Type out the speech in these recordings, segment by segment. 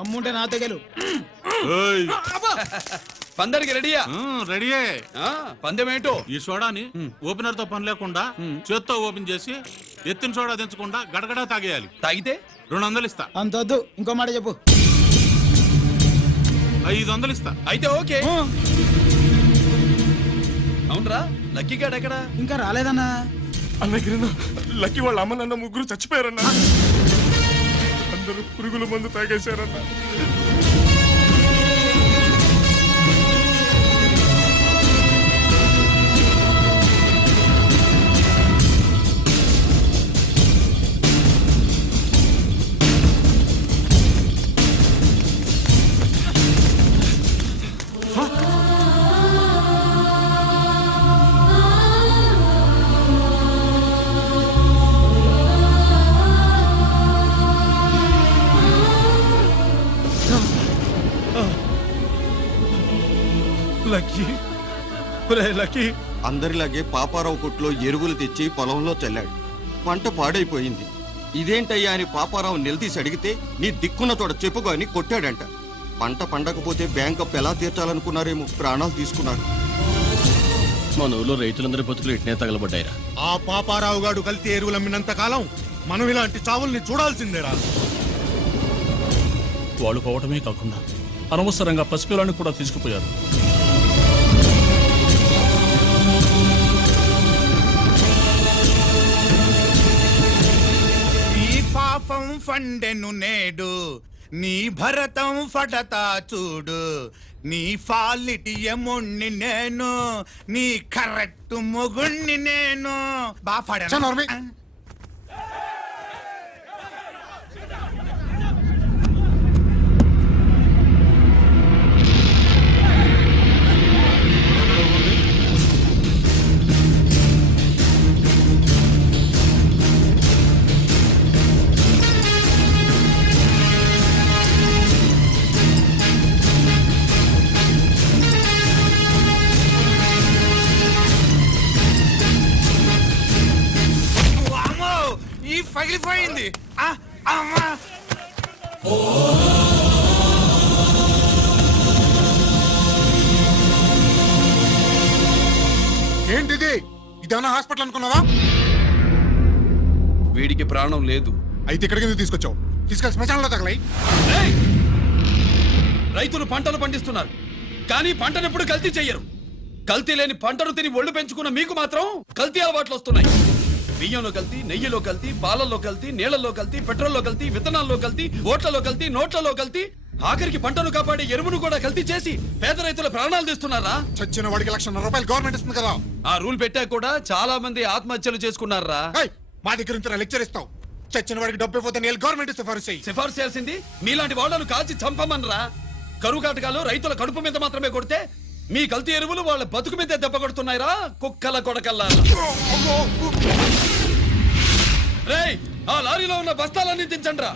దమ్ముంటే నా తెగలు. పందరికి రెడీయా? రెడీయే. పందెం ఏంటో? ఈ సోడాని ఓపెనర్ తో పని లేకుండా చేత్తో ఓపెన్ చేసి ఎత్తిన సోడా దించకుండా గడగడా తాగేయాలి. తాగితే 200 ఇస్తా. అంత వద్దు, ఇంకో మాట చెప్పు. 500 ఇస్తా. అయితే ఓకే. అవునరా, లక్కీ గాడు ఎక్కడా? ఇంకా రాలేదన్నా. అన్నగిరిన లక్కీ వాళ్ళ అమ్మ నాన్న ముగ్గురు చచ్చిపోయారన్నా. అందరూ పురుగుల మందు తాగేశారన్నా. అందరిలాగే పాపారావు కొట్లో ఎరువులు తెచ్చి పొలంలో చల్లాడు. పంట పాడైపోయింది. ఇదేంటయ్యా అని పాపారావు నిలదీసి అడిగితే నీ దిక్కున్న తోడ చెప్పుకో అని కొట్టాడంట. పంట పండకపోతే బ్యాంక్ అప్పు ఎలా తీర్చాలనుకున్నారేమో ప్రాణాలు తీసుకున్నారు. మన ఊళ్ళో రైతులందరి బతుకులు ఇట్నే తగలబడ్డాయిరా. ఆ పాపారావు గాడు కల్తీ ఎరువులమ్మినంత కాలం మనం ఇలాంటి చావుల్ని చూడాల్సిందేరా. వాళ్ళు పోవటమే కాకుండా అనవసరంగా పసిపిల్లాన్ని కూడా తీసుకుపోయారు. పాపం ఫండెను నేడు నీ భరతం ఫడతా చూడు. నీ ఫాలిటి యముణ్ణి నేను, నీ కరెక్ట్ మొగుణ్ణి నేను. బాగా పగిలిపోయింది. ఏంటిది? ఇదేమన్నా హాస్పిటల్ అనుకున్నావా? వీడికి ప్రాణం లేదు. అయితే ఇక్కడికి ఎందుకు తీసుకొచ్చావు? తీసుకెళ్ళి శ్మశానంలో తగలై. రైతులు పంటలు పండిస్తున్నారు, కానీ పంటను ఎప్పుడు కల్తీ చెయ్యరు. కల్తీ లేని పంటను తిని ఒళ్ళు పెంచుకున్న మీకు మాత్రం కల్తీ అలవాట్లు వస్తున్నాయి. బియ్యంలో కల్తీ, నెయ్యిలో కల్తీ, పాలల్లో కల్తీ, నీళ్లలో కల్తీ, పెట్రోల్లో కల్తీ, విత్తనాల్లో కల్తీ, ఓట్లలో కల్తీ, నోట్లలో కల్తీ, ఆఖరికి పంటను కాపాడే ఎరువును కూడా కల్తీ చేసి పేద రైతుల ప్రాణాలు తీస్తున్నారా? చచ్చిన వాడికి ₹1,00,000 గవర్నమెంట్ ఇస్తుంది కదా. ఆ రూల్ పెట్టా కూడా చాలా మంది ఆత్మహత్యలు చేసుకున్నారా? మా దగ్గర నుంచి లెక్చర్ ఇస్తావు. చచ్చిన వాడికి డబ్బు ఇవ్వతే గవర్నమెంట్ సిఫార్సు చేయాల్సింది మీలాంటి వాళ్ళను కాల్చి చంపమనరా? కరువు కాటకాలు రైతుల కడుపు మీద మాత్రమే కొడితే మీ కల్తీ ఎరువులు వాళ్ళ బతుకు మీద దెబ్బ కొడుతున్నాయిరా కుక్కల కొడకల్లా. రేయ్, ఆ లారీలో ఉన్న బస్తాలన్నీ దించండ్రా.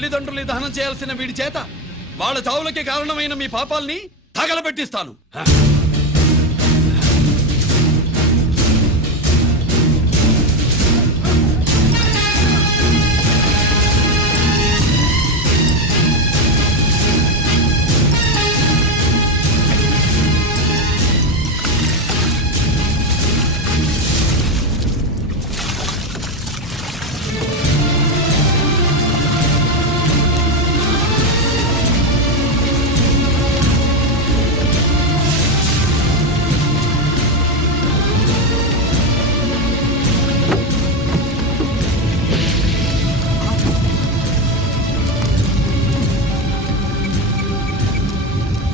తల్లిదండ్రుల్ని దహనం చేయాల్సిన వీడి చేత వాళ్ళ చావులకి కారణమైన మీ పాపాల్ని తగలబెట్టిస్తాను.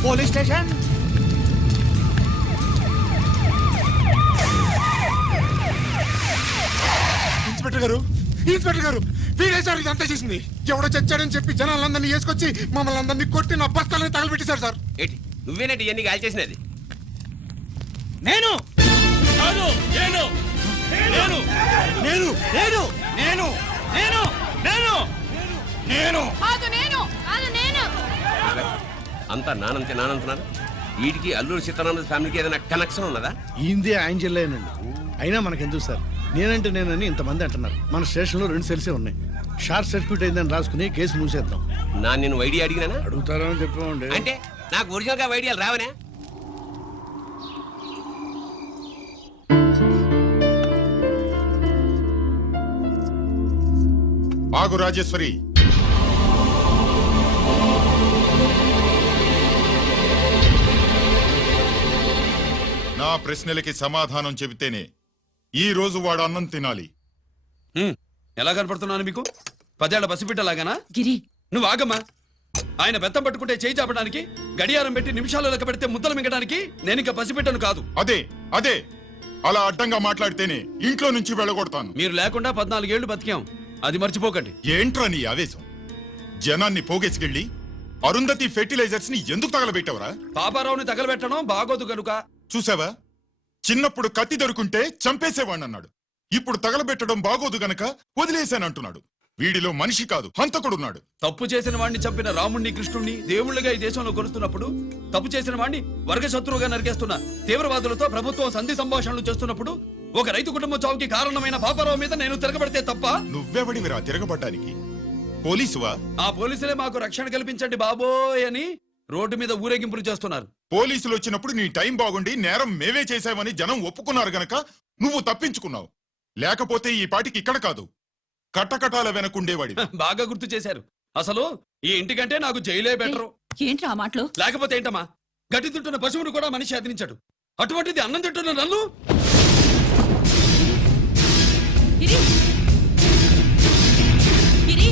Police station. ఇన్స్పెక్టర్ గారు, ఇన్స్పెక్టర్ గారు, వీడే సార్ ఇదంతా చేసింది. ఎవడో చచ్చాడని చెప్పి జనాలందరినీ వేసుకొచ్చి మమ్మల్ని అందరినీ కొట్టి నా బస్తాలని తగలబెట్టేశారు సార్. ఏంటి నువ్వేనటి ఇవన్నీ గాలి చేసినది? నేను కాదు, నేను నేను నేను నేను నేను నేను నేను నేను కాదు నేను కాదు నేను అంతా నానంతే నానంటున్నారు. వీటికి అల్లూరు సీతారామరాజు ఫ్యామిలీకి ఏదైనా కనెక్షన్ ఉన్నదా? ఈందే ఆయన జిల్లేనండి. అయినా మనకెందుకు సార్, నేనంటే నేనని ఇంతమంది అంటున్నారు. మన స్టేషన్లో 2 సెల్సే ఉన్నాయి. షార్ట్ సర్క్యూట్ అయిందని రాసుకుని కేసు మూసేద్దాం. నేను వైడి అడిగినానా? అడుగుతారని చెప్పండి. అంటే నాకు ఒరిజినల్ గా వైడియాలు రావనే? ఆగు రాజేశ్వరి, నా ప్రశ్నలకి సమాధానం చెబితేనే ఈ రోజు వాడు అన్నం తినాలి. ఎలా కనపడుతున్నాను మీకు? 10 ఏళ్ల పసిబిడ్డలాగానా? గిరి నువ్వు ఆగమ్మా. ఆయన బెత్తం పట్టుకుంటే చేయి చాపడానికి, గడియారం పెట్టి నిమిషాలు లెక్క పెడితే ముద్దలు మింగడానికి నేను ఇంకా పసిబిడ్డను కాదు. అదే అదే అలా అడ్డంగా మాట్లాడితేనే ఇంట్లో నుంచి వెళ్ళగొడతాను. మీరు లేకుండా 14 ఏళ్లు బతికాం, అది మర్చిపోకండి. ఏంట్రా నీ ఆవేశం? జనాన్ని పోగేసుకెళ్ళి అరుంధతి ఫెర్టిలైజర్స్ ని ఎందుకు తగలబెట్టావరా? పాపారావుని తగలబెట్టడం బాగోదు గనుక. చూసావా, చిన్నప్పుడు కత్తి దొరుకుంటే చంపేసేవాణ్ణన్నాడు. ఇప్పుడు తగలబెట్టడం బాగోదు గనక వదిలేశానంటున్నాడు. వీడిలో మనిషి కాదు, హంతకుడున్నాడు. తప్పు చేసిన వాడిని చంపిన రాముణ్ణి, కృష్ణుణ్ణి దేవుళ్ళుగా ఈ దేశంలో కొలుస్తున్నప్పుడు, తప్పు చేసిన వాడిని వర్గశత్రువుగా నరికేస్తున్న తీవ్రవాదులతో ప్రభుత్వం సంధి సంభాషణలు చేస్తున్నప్పుడు, ఒక రైతు కుటుంబం చావుకి కారణమైన పాపారావు మీద నేను తిరగబడితే తప్ప? నువ్వెవడివిరా తిరగబడ్డానికి? పోలీసువా? ఆ పోలీసులే మాకు రక్షణ కల్పించండి బాబోయ్ అని రోడ్డు మీద ఊరేగింపులు చేస్తున్నారు. పోలీసులు వచ్చినప్పుడు నీ టైం బాగుండి నేరం మేమే చేశామని జనం ఒప్పుకున్నారు గనక నువ్వు తప్పించుకున్నావు. లేకపోతే ఈ పాటికి ఇక్కడ కాదు, కట్టకటాల వెనకుండేవాడి. బాగా గుర్తు చేశారు. అసలు ఈ ఇంటికంటే నాకు జైలే బెటరు. ఏంట్రా ఆ మాటలు? లేకపోతే ఏంటమ్మా, గట్టి తింటున్న పశువును కూడా మనిషి అదిలించాడు. అటువంటిది అన్నం తింటున్న నన్ను? గిరి గిరి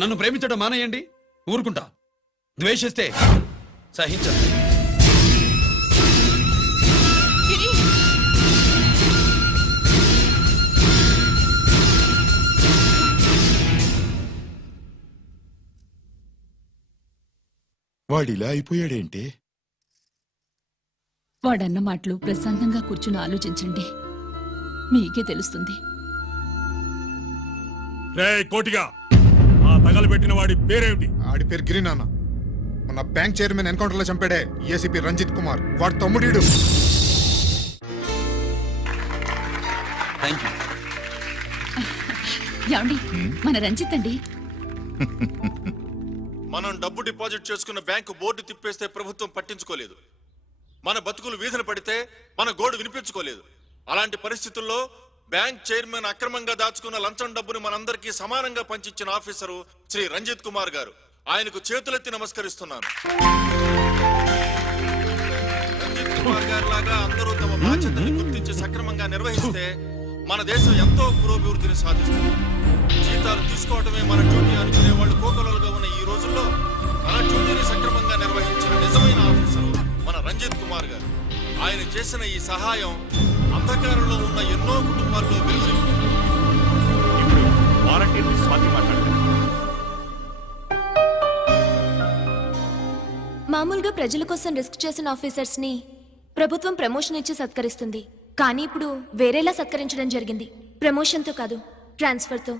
నన్ను ప్రేమించడం మానేయండి, ఊరుకుంటా. ద్వేషిస్తే సహించండి. గిరి వాడిలా అయిపోయాడేంటి? వాడన్న మాటలు ప్రశాంతంగా కూర్చుని ఆలోచించండి, మీకే తెలుస్తుంది. రే కోటిగా, ఆ తగలబెట్టిన వాడి పేరేమిటి? ఆడి పేరు గిరి నాన్న. మన బ్యాంక్ చైర్మన్ ఎన్కౌంటర్ లో చంపాడే ఏసీపీ రంజిత్ కుమార్, వాడి తమ్ముడీడు. Thank you. ఏమండి, మన రంజిత్ అండి. మనం డబ్బు డిపాజిట్ చేసుకున్న బ్యాంకు బోర్డు తిప్పేస్తే ప్రభుత్వం పట్టించుకోలేదు. మన బతుకులు వీధన పడితే మన గోడు వినిపించుకోలేదు. అలాంటి పరిస్థితుల్లో బ్యాంక్ చైర్మన్ అక్రమంగా దాచుకున్న లంచం డబ్బుని మనందరికీ సమానంగా పంచిచ్చిన ఆఫీసరు శ్రీ రంజిత్ కుమార్ గారు. ఆయనకు చేతులెత్తి నమస్కరిస్తున్నాను. రంజిత్ కుమార్ గారి లాగా అందరూ తమ బాధ్యతను గుర్తించి సక్రమంగా నిర్వహిస్తే మన దేశం ఎంతో పురోభివృద్ధిని సాధిస్తుంది. జీతాలు తీసుకోవటమే మన డ్యూటీ అనుకునే వాళ్ళు కోకలుగా ఉన్న ఈ రోజుల్లో మన డ్యూటీని సక్రమంగా నిర్వహించిన నిజమైన ఆఫీసరు మన రంజిత్ కుమార్ గారు. ఆయన చేసిన ఈ సహాయం అంధకారంలో ఉన్న ఎన్నో కుటుంబాల్లో వెలుగునింపింది. ఇప్పుడు వాలంటీర్ స్వాతి మాట్లాడతారు. మామూలుగా ప్రజల కోసం రిస్క్ చేసిన ఆఫీసర్స్ ని ప్రభుత్వం ప్రమోషన్ ఇచ్చి సత్కరిస్తుంది. కానీ ఇప్పుడు వేరేలా సత్కరించడం జరిగింది. ప్రమోషన్ తో కాదు, ట్రాన్స్ఫర్ తో.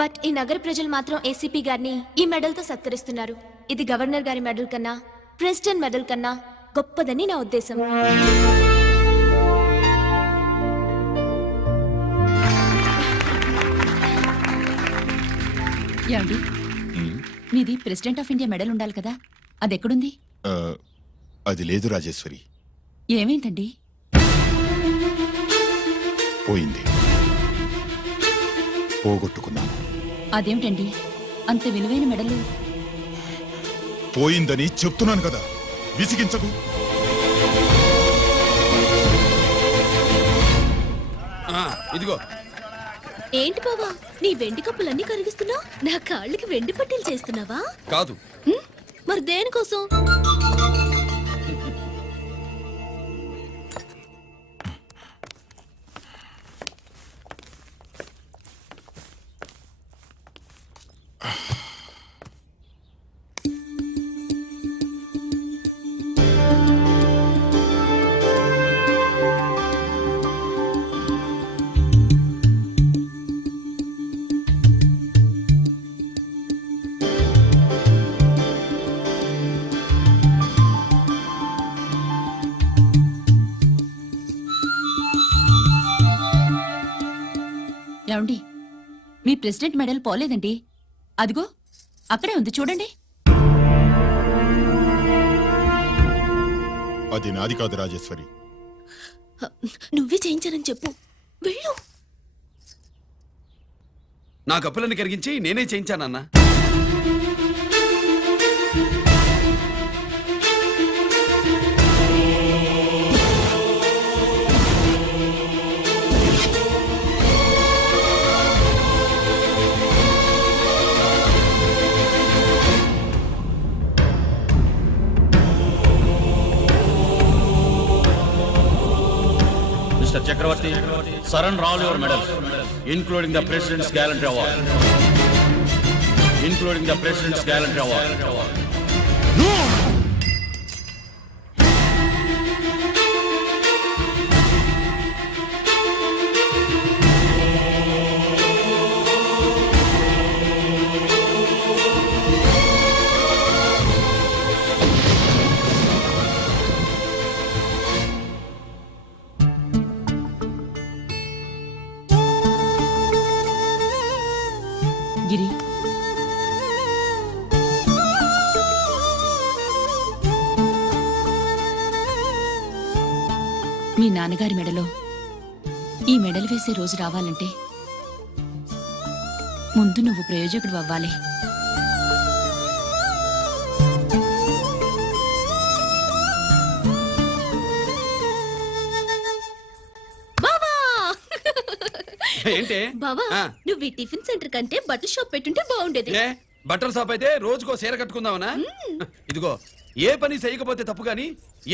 బట్ ఈ నగర ప్రజలు మాత్రం ఏసీపీ గారిని ఈ మెడల్ తో సత్కరిస్తున్నారు. ఇది గవర్నర్ గారి మెడల్ కన్నా, ప్రెసిడెంట్ మెడల్ కన్నా గొప్పదని నా ఉద్దేశం. ఏమండి, మీది ప్రెసిడెంట్ ఆఫ్ ఇండియా మెడల్ ఉండాలి కదా, అది ఎక్కడుంది? అది లేదు రాజేశ్వరి, ఏమైందండి? పోయింది, పోగొట్టుకున్నాను. అదేమిటండి అంత విలువైన మెడలు? పోయిందని చెప్తున్నాను కదా, విసిగించకు. ఇదిగో. ఏంటి బావా, నీ వెండి కప్పులన్నీ కరిగిస్తున్నావు? నా కాళ్ళకి వెండి పట్టీలు చేస్తున్నావా? కాదు. మరి దేనికోసం? ఏమండి, మీ ప్రెసిడెంట్ మెడల్ పోలేదండి. అదిగో అక్కడే ఉంది, చూడండి. అది నాది కాదు రాజేశ్వరి. నువ్వే చేయించానని చెప్పు, వెళ్ళు. నా కప్పులను కరిగించి నేనే చేయించానన్నా. Mr. Chakravarti, surrender all your medals, including the President's Gallantry Award. Including the President's Gallantry Award. No! గిరి, మీ నాన్నగారి మెడలో ఈ మెడలు వేసే రోజు రావాలంటే ముందు నువ్వు ప్రయోజకుడు అవ్వాలి. ఏంటి బావా, నువ్వు ఈ టిఫిన్ సెంటర్ కంటే బట్టల షాప్ పెట్టుంటే బాగుండేది. ఏ బట్టల షాప్ అయితే రోజుకో చీర కట్టుకుందామనా? ఇదిగో, ఏ పని చేయకపోతే తప్పు గాని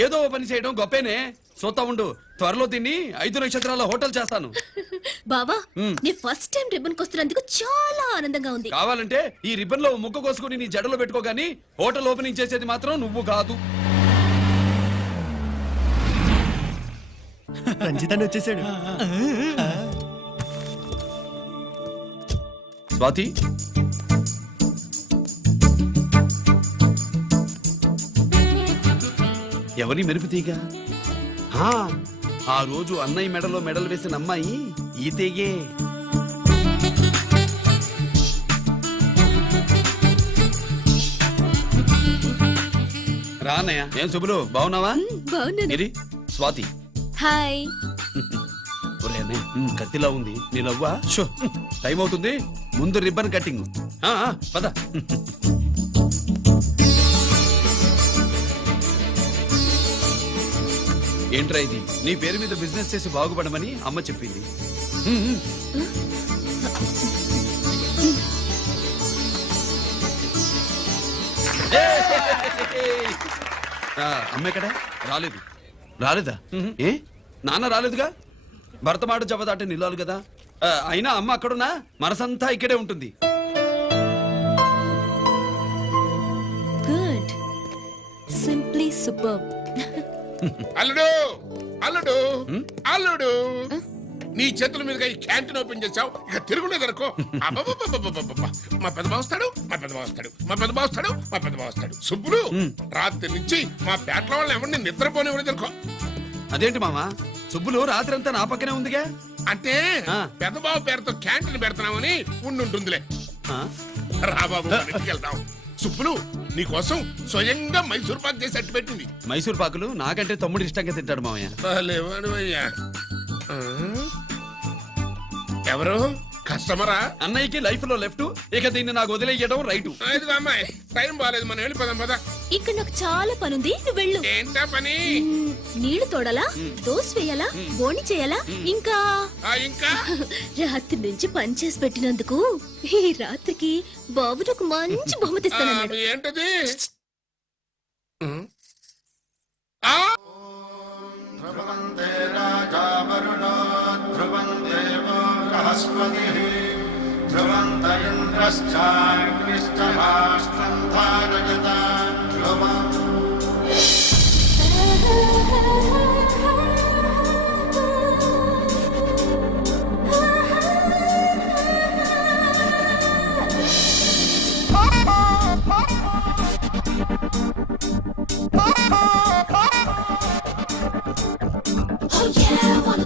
ఏదో ఓ పని చేయడం గొప్పేనే. సోతా ఉండు, త్వరలో తిని 5 నక్షత్రాల హోటల్ చేస్తాను. బావా, నీ ఫస్ట్ టైం రిబ్బన్ కొస్తున్నందుకు చాలా ఆనందంగా ఉంది. కావాలంటే ఈ రిబ్బన్ లో ముక్క కోసుకుని నీ జడలో పెట్టుకోగాని హోటల్ ఓపెనింగ్ చేసేది మాత్రం నువ్వు కాదు. రంజితాన్ని వచ్చేసాడు. స్వాతి, ఎవరి మెరుపు తీగ? ఆ రోజు అన్నయ్య మెడలో మెడలు వేసిన అమ్మాయి ఈ తీగే. రా అన్నయ్య. ఏం శుభులు, బాగున్నావా? ఇది స్వాతి. హాయ్. ఒరే అన్నయ్య, కత్తిలా ఉంది నీ నవ్వా? షో, టైం అవుతుంది, ముందు రిబ్బన్ కట్టింగ్. పద. ఏంట్రా ఇది? నీ పేరు మీద బిజినెస్ చేసి బాగుపడమని అమ్మ చెప్పింది. అమ్మ ఎక్కడ? రాలేదా? ఏ నాన్న రాలేదుగా? భర్త మాట జవదాటే నిల్లాలి కదా. అయినా అమ్మ అక్కడున్నా మనసంతా ఇక్కడే ఉంటుంది. Good, simply super. అల్లుడు అల్లుడు అల్లుడు నీ చేతుల మీదుగా ఈ క్యాంటీన్ ఓపెన్ చేసావు, ఇక తిరుగుండేది అనుకో. మా పెద్ద బావస్తాడు మా పెద్ద బావస్తాడు మా పెద్ద బావస్తాడు మా పెద్ద బావస్తాడు సుబ్బులు రాత్రి నుంచి మా పేటల వాళ్ళని ఎవరిని నిద్రపోనివ్వలేదు అనుకో. అదేంటి మామ, సుబ్బులు రాత్రంతా నా పక్కనే ఉందిగా. అంటే పెద్ద బావ పేరుతో క్యాంటీన్ పెడుతున్నామని ఉండుంటుందిలే. ఆ? రా బాబు మన ఇంటికి వెళ్దాం. సుబ్బులు నీకోసం స్వయంగా మైసూర్ పాక్ చేసి అట్టు పెట్టింది. మైసూర్ పాకులు నాకంటే తమ్ముడు ఇష్టంగా తింటాడు మామయ్య. ఎవరు కస్టమరా? అన్నయ్యకి లైఫ్ లో లెఫ్ట్, ఇక దీన్ని నాకు వదిలేయడం రైట్. ఇదిగో అమ్మాయి టైం బాగాలేదు, మనం వెళ్ళిపోదాం పద. ఇక్కడ నాకు చాలా పనుంది, నువ్వు వెళ్ళు. ఏంటా పని? నీళ్లు తోడాలా, దోశ వేయాలా, బోని చేయాలా, ఇంకా ఇంకా రాత్రి నుంచి పని చేసి పెట్టినందుకు ఈ రాత్రికి బాబు నాకు మంచి బహుమతి ఇస్తానన్నాడు. ఏంటది? ధ్రువంతే రాజా వరుణో ధ్రువం దేవో బృహస్పతిః ధ్రువంత ఇంద్రశ్చాగ్నిశ్చ రాష్ట్రం ధారయతాం ధ్రువం. Yeah, I wanna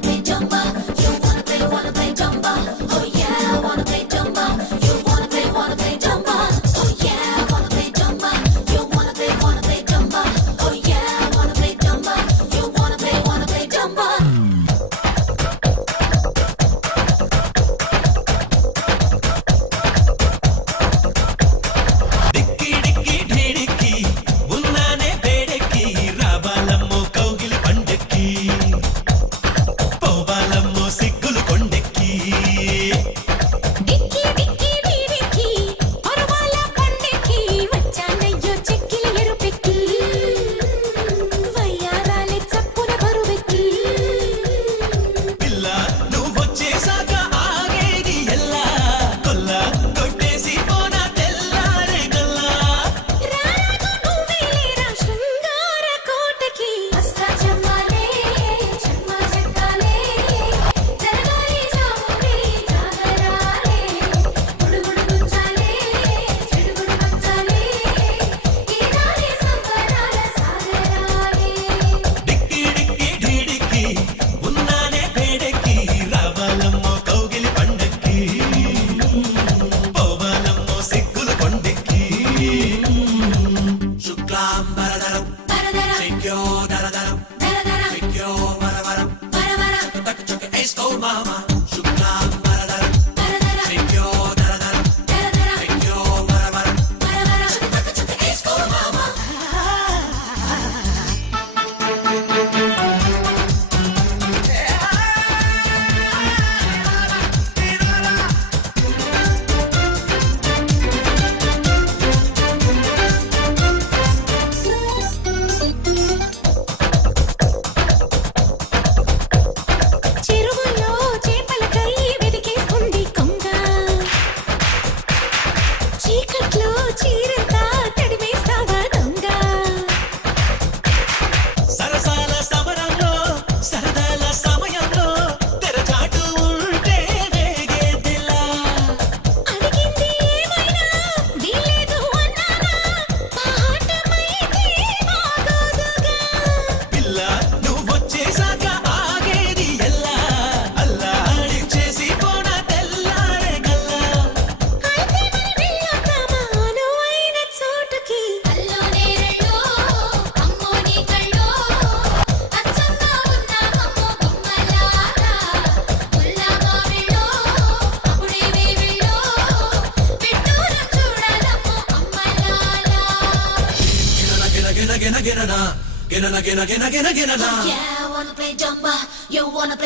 play jumba. You wanna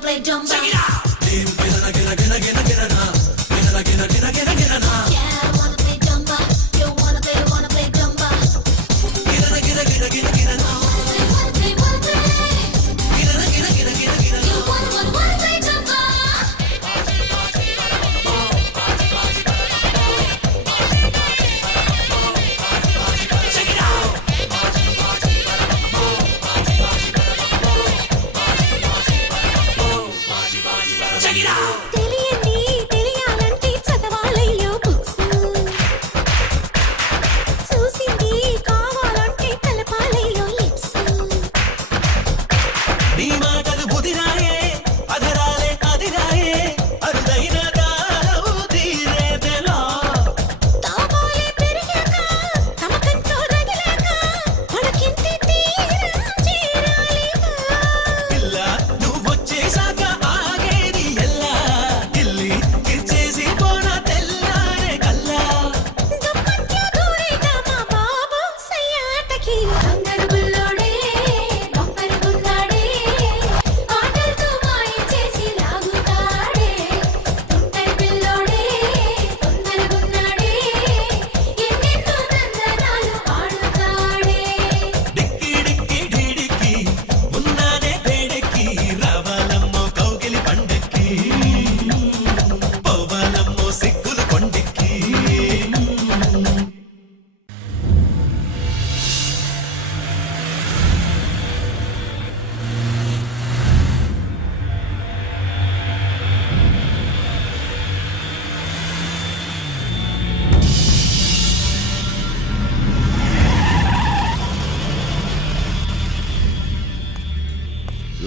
play jumba. Check it out. Yeah, I wanna play jumba. You wanna play jumba. Wanna play jumba.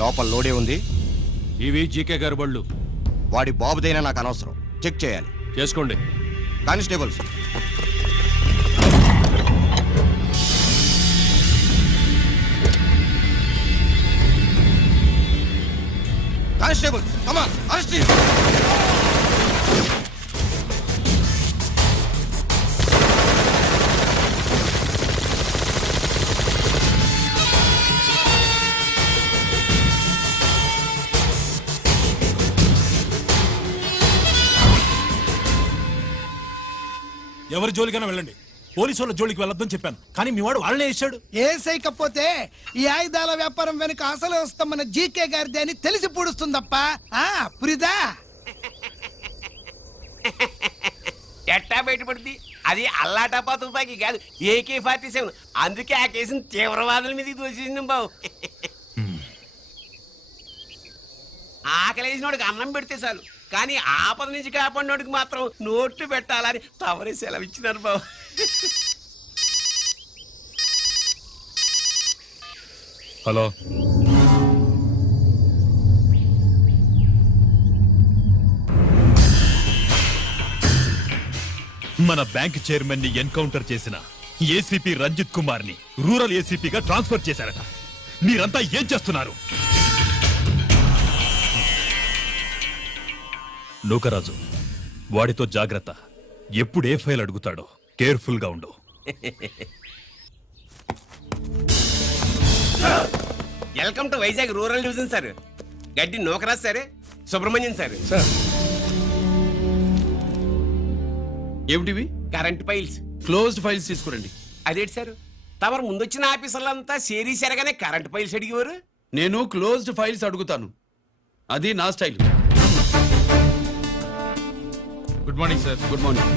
లోపల లోడే ఉంది. ఇవి జీకే గారి బళ్ళు. వాడి బాబుదైనా నాకు అనవసరం. చెక్ చేయాలి. చేసుకోండి. Constables, constables, come on, arrest him. ఎవరి జోలికైనా వెళ్ళండి. పోలీసు వాళ్ళ జోలికి వెళ్ళొద్దని చెప్పాను, కానీ మీ వాడు వాళ్ళనే ఇచ్చాడు. ఏసైకపోతే ఈ ఆయుధాల వ్యాపారం వెనుక అసలు వస్తామన్న జీకే గారిది అని తెలిసి పూడుస్తుందప్ప. పురిదా ఎట్టా బయటపడింది? అది అల్లాటపా తుపాకి కాదు, AK-47. అందుకే ఆ కేసుని తీవ్రవాదుల మీదకి దోషింది బాబు. ఆకలేసినోడికి అన్నం పెడితే చాలు, కానీ ఆపద నుంచి కాపాడినోడికి మాత్రం నోట్లు పెట్టాలని తవరే సెలవు ఇచ్చినారు బాబు. హలో, మన బ్యాంక్ చైర్మన్ ని ఎన్కౌంటర్ చేసిన ఏసీపీ రంజిత్ కుమార్ ని రూరల్ ఏసీపీగా ట్రాన్స్ఫర్ చేశారట. మీరంతా ఏం చేస్తున్నారు? నూకరాజు, వాడితో జాగ్రత్త. ఎప్పుడు ఏ ఫైల్ అడుగుతాడో కేర్ఫుల్ గా ఉండు. Welcome to Vizag rural division sir. Gaddi Nookaraj sir, Subrahmanyam sir. ఏమిటివి? Current files. క్లోజ్డ్ ఫైల్స్ తీసుకురండి. అదేంటి సార్, తమరు ముందొచ్చిన ఆఫీసర్లంతా సేరీసరగానే కరెంట్ ఫైల్స్ అడిగేవారు. నేను క్లోజ్డ్ ఫైల్స్ అడుగుతాను, అది నా style. Good morning sir. Good morning.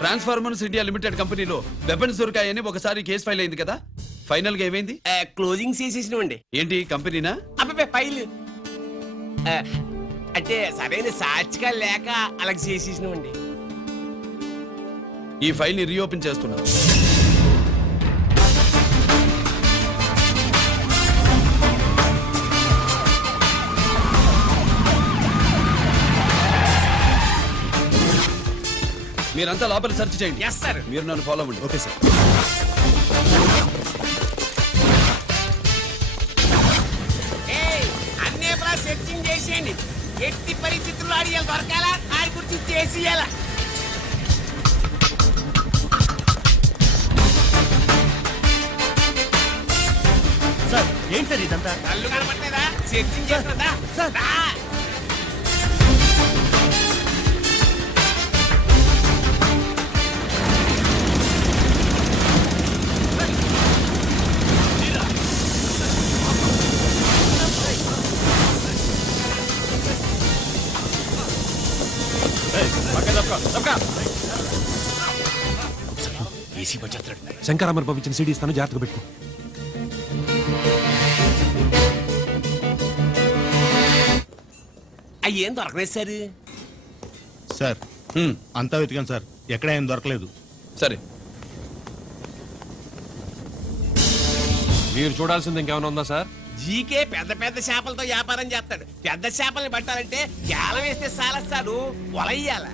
Transformers India limited కంపెనీలో వెపన్స్ దొరికాయని ఒకసారి కేసు ఫైల్ అయింది కదా, ఫైనల్ గా ఏమైంది? క్లోజింగ్ చేసేసినవండి. ఏంటి కంపెనీనా? అబ్బాయి ఫైల్ అంటే సరైన సాక్షిగా లేక అలాగ చేసేసినవండి. ఈ ఫైల్ ని రీఓపెన్ చేస్తున్నా. మీరంతా లోపల సెర్చ్ చేయండి. Yes sir. మీరు నన్ను ఫాలో అవ్వండి. Okay sir. అన్నే సెర్చింగ్ చేసేయండి. ఎట్టి పరిస్థితుల్లో ఆడియాలు దొరకాలా, ఆడి గురించి చేసేయాలా. సార్, ఏంటి సార్ ఇదంతా? కళ్ళు కనపడలేదా? Searching చేస్తున్నదా sir? శంకరామర్ పంపించిన సీడీ ఇస్తాను, జాగ్రత్తగా పెట్టుకో. అయ్యేం దొరకలేదు సార్. సార్, అంతా వెతికాను సార్, ఎక్కడ ఏం దొరకలేదు. సరే, మీరు చూడాల్సింది ఇంకేమైనా ఉందా సార్? జీకే పెద్ద పెద్ద చేపలతో వ్యాపారం చేస్తాడు. పెద్ద చేపల్ని పట్టాలంటే గ్యాలం వేస్తే సాలస్తాడు, వలయ్యాల.